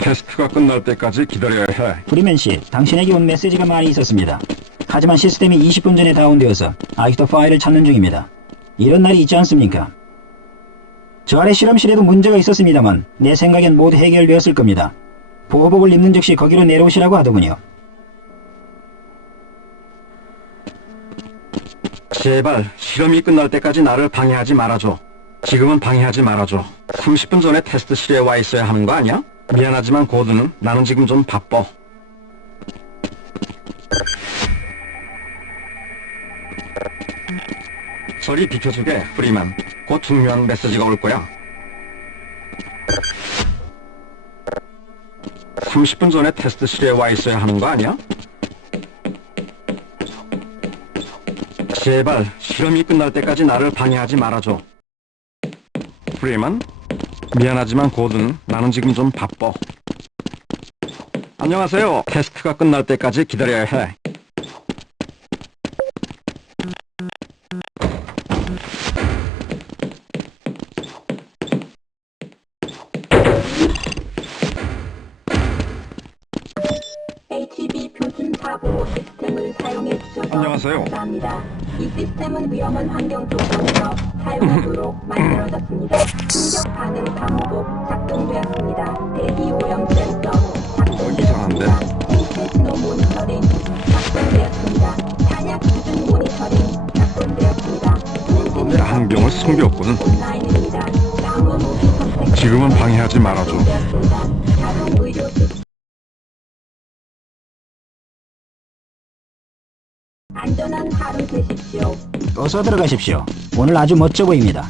테스트가 끝날 때까지 기다려야 해. 프리맨 씨, 당신에게 온 메시지가 많이 있었습니다. 하지만 시스템이 20분 전에 다운되어서 아직도 파일을 찾는 중입니다. 이런 날이 있지 않습니까? 저 아래 실험실에도 문제가 있었습니다만 내 생각엔 모두 해결되었을 겁니다. 보호복을 입는 즉시 거기로 내려오시라고 하더군요. 제발 실험이 끝날 때까지 나를 방해하지 말아줘. 지금은 방해하지 말아줘. 30분 전에 테스트실에 와 있어야 하는 거 아니야? 미안하지만 고드는 나는 지금 좀 바빠. 저리 비켜주게, 프리만. 곧 중요한 메시지가 올 거야. 30분 전에 테스트실에 와 있어야 하는 거 아니야? 제발 실험이 끝날 때까지 나를 방해하지 말아줘. 프리만? 미안하지만 고든 나는 지금 좀 바빠. 안녕하세요. 테스트가 끝날 때까지 기다려야 해. 주셔서 안녕하세요. 감사합니다. 이 시스템은 위험한 환경 조건에서 사용하도록 만들어졌습니다. 충격 반응 방호복 작동되었습니다. 대기 오염 센서 어, 이상한데? 신호 모니터링 작동되었습니다. 탄약 수준 모니터링 작동되었습니다. 방어 무기 선택 지금은 방해하지 말아줘. 안전한 하루 되십시오. 어서 들어가십시오. 오늘 아주 멋져 보입니다.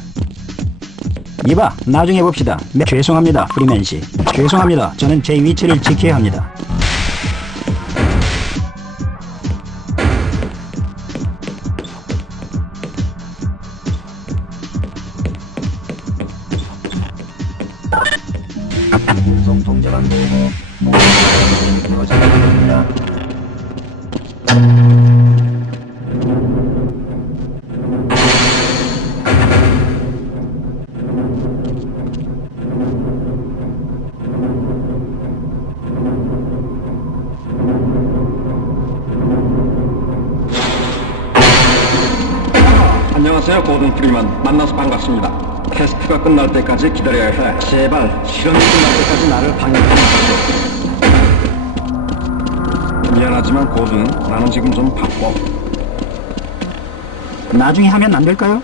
이봐, 나중에 봅시다. 네, 죄송합니다, 프리맨 씨. 죄송합니다. 저는 제 위치를 지켜야 합니다. 프리만. 만나서 반갑습니다. 테스트가 끝날 때까지 기다려야 해. 제발 실험이 끝날 때까지 나를 방해하지 말아줘. 미안하지만 고든 나는 지금 좀 바빠. 나중에 하면 안 될까요?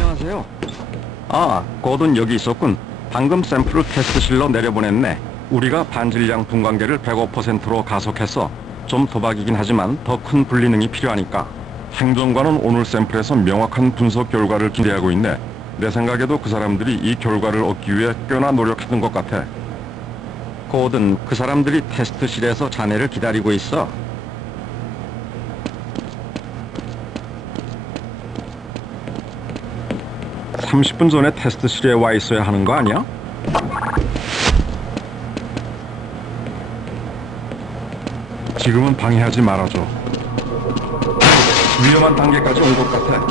안녕하세요. 아, 고든 여기 있었군. 방금 샘플을 테스트실로 내려보냈네. 우리가 반질량 분광계를 105%로 가속했어. 좀 도박이긴 하지만 더큰 분리능이 필요하니까. 행정관은 오늘 샘플에서 명확한 분석 결과를 기대하고 있네. 내 생각에도 그 사람들이 이 결과를 얻기 위해 꽤나 노력했던 것 같아. 고든, 그 사람들이 테스트실에서 자네를 기다리고 있어. 삼십 분 전에 테스트실에 와 있어야 하는 거 아니야? 지금은 방해하지 말아줘. 위험한 단계까지 온 것 같아.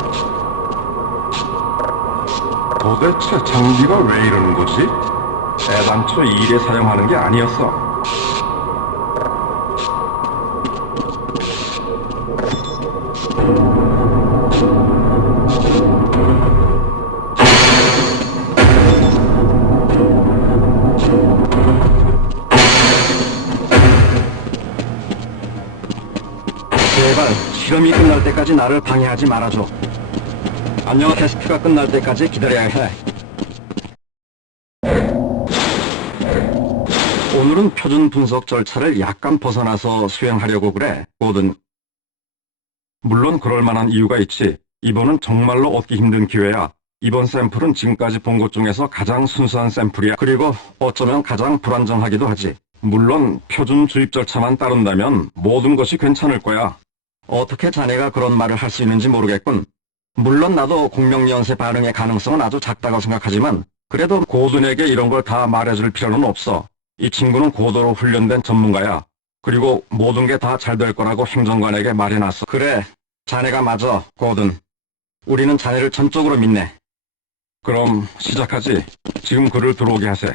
도대체 장비가 왜 이러는 거지? 애당초 이 일에 사용하는 게 아니었어. 때까지 나를 방해하지 말아줘. 안녕 테스트가 끝날 때까지 기다려야 해. 오늘은 표준 분석 절차를 약간 벗어나서 수행하려고 그래, 고든. 물론 그럴 만한 이유가 있지. 이번은 정말로 얻기 힘든 기회야. 이번 샘플은 지금까지 본 것 중에서 가장 순수한 샘플이야. 그리고 어쩌면 가장 불안정하기도 하지. 물론 표준 주입 절차만 따른다면 모든 것이 괜찮을 거야. 어떻게 자네가 그런 말을 할 수 있는지 모르겠군. 물론 나도 공명연쇄 반응의 가능성은 아주 작다고 생각하지만 그래도 고든에게 이런 걸 다 말해줄 필요는 없어. 이 친구는 고도로 훈련된 전문가야. 그리고 모든 게 다 잘 될 거라고 행정관에게 말해놨어. 그래, 자네가 맞아, 고든. 우리는 자네를 전적으로 믿네. 그럼 시작하지. 지금 그를 들어오게 하세.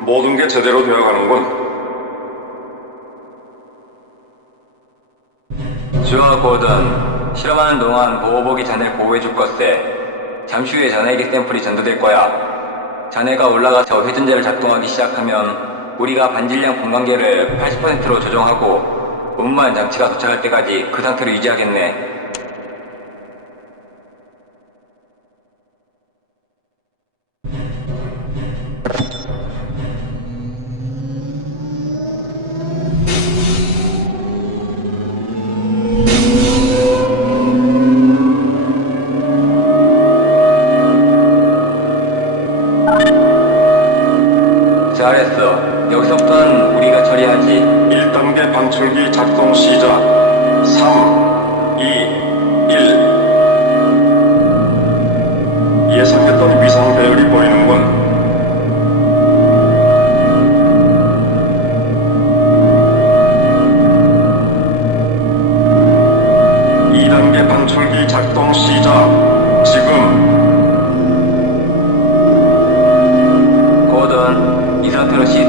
모든 게 제대로 되어가는군. 주어 고든 실험하는 동안 보호복이 자네를 보호해줄 것세 잠시 후에 자네에게 샘플이 전도될 거야 자네가 올라가서 회전제를 작동하기 시작하면 우리가 반질량 분광계를 80%로 조정하고 운반 장치가 도착할 때까지 그 상태로 유지하겠네 고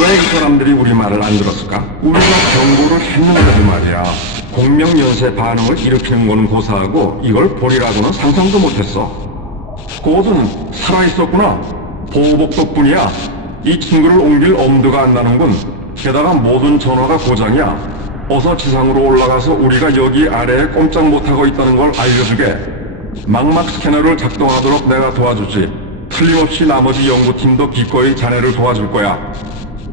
왜이 사람들이 우리 말을 안 들었을까? 우리가 경고를 했는데도 말이야. 공명연쇄 반응을 일으키는 거는 고사하고 이걸 보리라고는 상상도 못했어. 고든 살아있었구나. 보호복 덕분이야. 이 친구를 옮길 엄두가 안 나는군. 게다가 모든 전화가 고장이야. 어서 지상으로 올라가서 우리가 여기 아래에 꼼짝 못하고 있다는 걸 알려주게. 망막 스캐너를 작동하도록 내가 도와주지. 틀림없이 나머지 연구팀도 기꺼이 자네를 도와줄 거야.